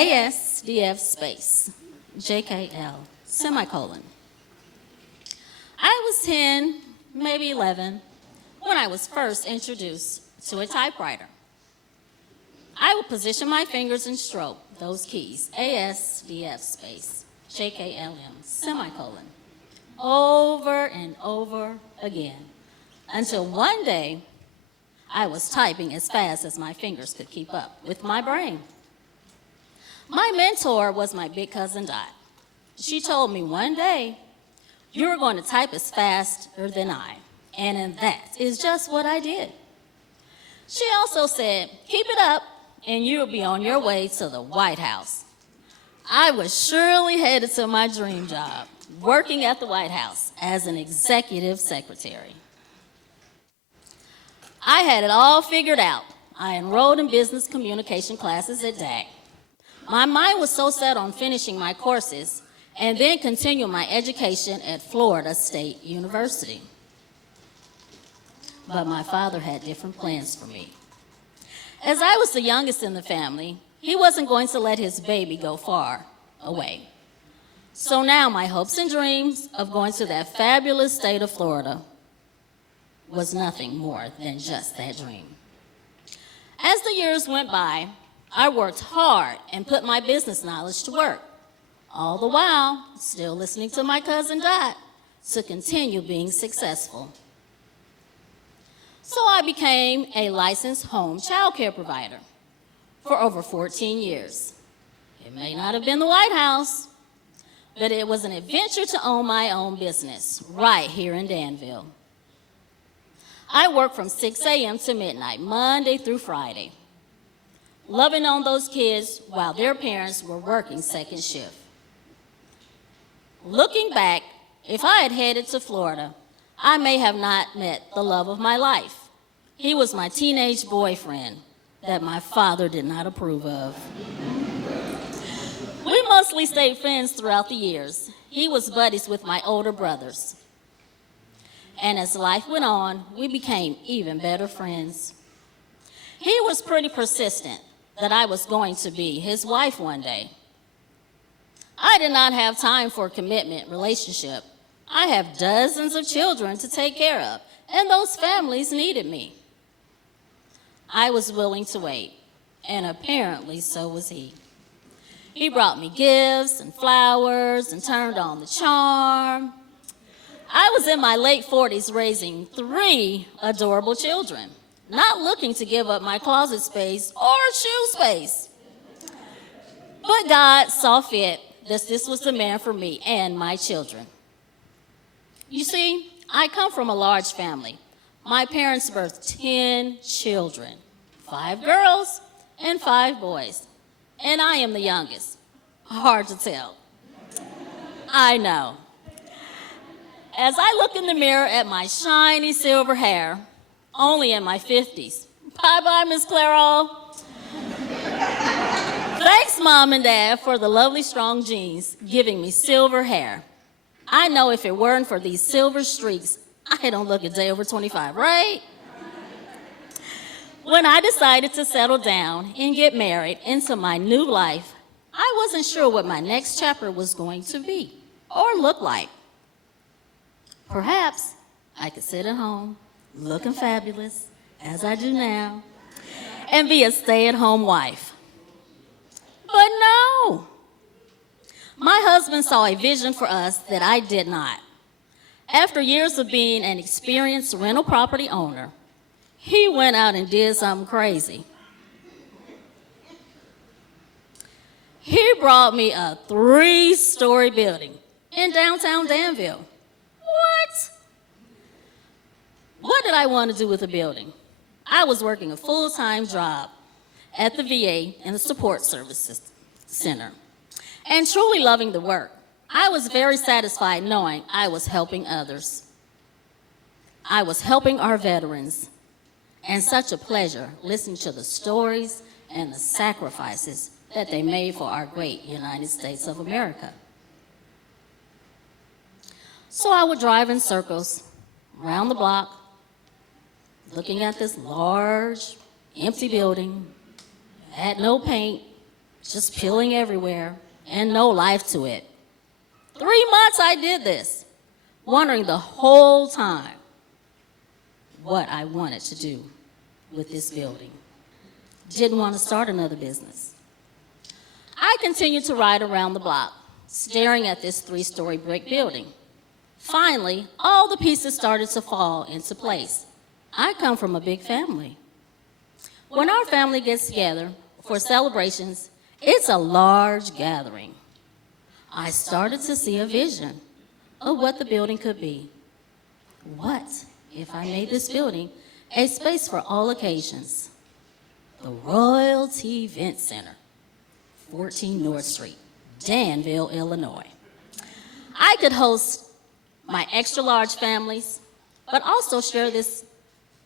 ASDF space, JKL, semicolon. I was 10, maybe 11, when I was first introduced to a typewriter. I would position my fingers and stroke those keys, ASDF space, JKLM, semicolon, over and over again, until one day I was typing as fast as my fingers could keep up with my brain. My mentor was my big cousin Dot. She told me one day, "You're going to type as faster than I." And that is just what I did. She also said, "Keep it up and you'll be on your way to the White House." I was surely headed to my dream job, working at the White House as an executive secretary. I had it all figured out. I enrolled in business communication classes at DAC. My mind was so set on finishing my courses and then continue my education at Florida State University. But my father had different plans for me. As I was the youngest in the family, he wasn't going to let his baby go far away. So now my hopes and dreams of going to that fabulous state of Florida was nothing more than just that dream. As the years went by, I worked hard and put my business knowledge to work, all the while still listening to my cousin Dot to continue being successful. So I became a licensed home child care provider for over 14 years. It may not have been the White House, but it was an adventure to own my own business right here in Danville. I worked from 6 a.m. to midnight, Monday through Friday, loving on those kids while their parents were working second shift. Looking back, if I had headed to Florida, I may have not met the love of my life. He was my teenage boyfriend that my father did not approve of. We mostly stayed friends throughout the years. He was buddies with my older brothers. And as life went on, we became even better friends. He was pretty persistent that I was going to be his wife one day. I did not have time for a commitment relationship. I have dozens of children to take care of, and those families needed me. I was willing to wait, and apparently so was he. He brought me gifts and flowers and turned on the charm. I was in my late 40s raising 3 adorable children, not looking to give up my closet space or shoe space. But God saw fit that this was the man for me and my children. You see, I come from a large family. My parents birthed 10 children, 5 girls and 5 boys, and I am the youngest. Hard to tell. I know. As I look in the mirror at my shiny silver hair, only in my 50s. Bye-bye, Miss Clairol. Thanks, Mom and Dad, for the lovely strong genes giving me silver hair. I know if it weren't for these silver streaks, I don't look a day over 25, right? When I decided to settle down and get married into my new life, I wasn't sure what my next chapter was going to be or look like. Perhaps I could sit at home, looking fabulous, as I do now, and be a stay-at-home wife. But no. My husband saw a vision for us that I did not. After years of being an experienced rental property owner, he went out and did something crazy. He brought me a 3-story building in downtown Danville. What? What did I want to do with a building? I was working a full-time job at the VA in the Support Services Center and truly loving the work. I was very satisfied knowing I was helping others. I was helping our veterans, and such a pleasure listening to the stories and the sacrifices that they made for our great United States of America. So I would drive in circles around the block, looking at this large, empty building, had no paint, just peeling everywhere and no life to it. 3 months I did this, wondering the whole time what I wanted to do with this building. Didn't want to start another business. I continued to ride around the block, staring at this 3-story brick building. Finally, all the pieces started to fall into place. I come from a big family. When our family gets together for celebrations, it's a large gathering. I started to see a vision of what the building could be. What if I made this building a space for all occasions? The Royalty Event Center, 14 North Street, Danville, Illinois. I could host my extra-large families, but also share this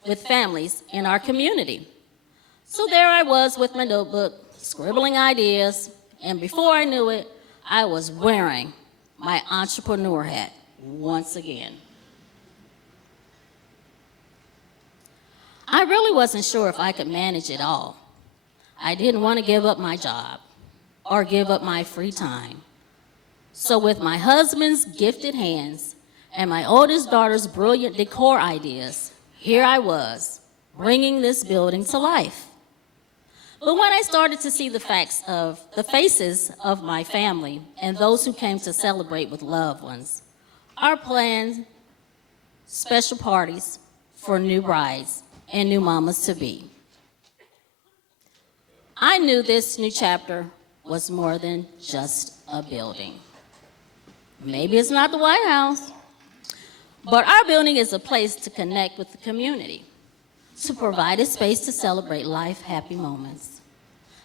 with families in our community. So there I was with my notebook, scribbling ideas, and before I knew it, I was wearing my entrepreneur hat once again. I really wasn't sure if I could manage it all. I didn't want to give up my job or give up my free time. So with my husband's gifted hands and my oldest daughter's brilliant decor ideas, here I was, bringing this building to life. But when I started to see the faces of my family and those who came to celebrate with loved ones, our planned special parties for new brides and new mamas to be, I knew this new chapter was more than just a building. Maybe it's not the White House, but our building is a place to connect with the community, to provide a space to celebrate life happy moments,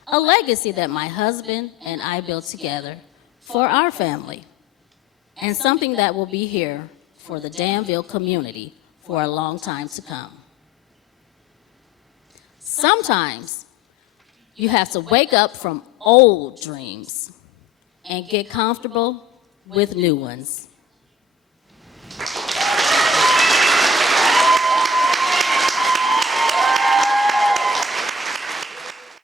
a legacy that my husband and I built together for our family, and something that will be here for the Danville community for a long time to come. Sometimes you have to wake up from old dreams and get comfortable with new ones.